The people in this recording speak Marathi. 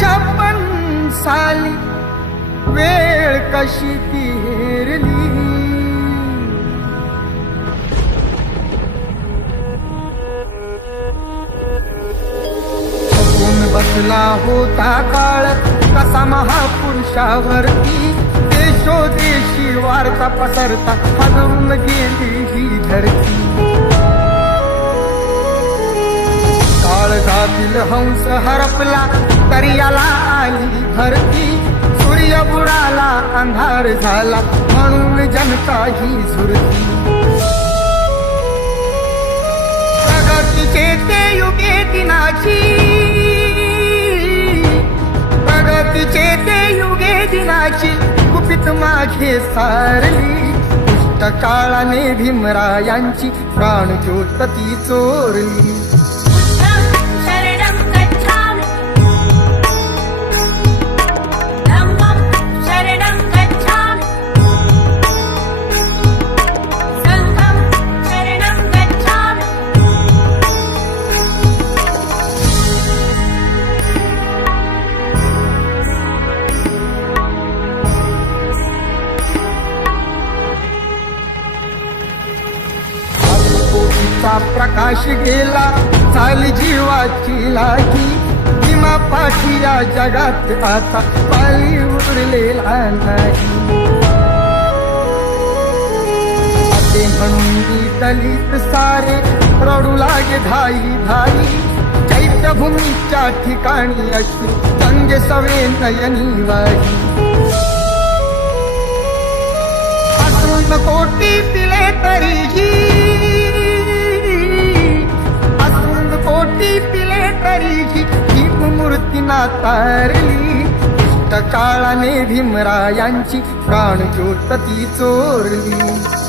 छप्पन साली वेळ कशी ती हेरली बसला होता काळ कसा महापुरुषावरती देशोदेशी वार्ता पसरता हलवून गेली ही धरती. काळजातील हंस हरपला तरी आली भरती सूर्य बुडाला अंधार झाला म्हणून जनता ही झुरती प्रगतीचे ते युगे दिनाची. प्रगतीचे ते युगे दिनाची. गुपित माझे सारली. दुष्ट काळाने भीमरायांची प्राण ज्योत ती चोरली. चा प्रकाश गेला चाल जीवाची लागी. किमा पाठी या जगात आता पाली उरलेला नाही. असे म्हणून दलित सारे रडू लागे धाई धाई चैत्यभूमीच्या ठिकाणी अशी गंगे सवे नयनी वाई असून कोटी दिले तरीही ना तारली काळाने भीमरायांची प्राण ज्योत ती चोरली.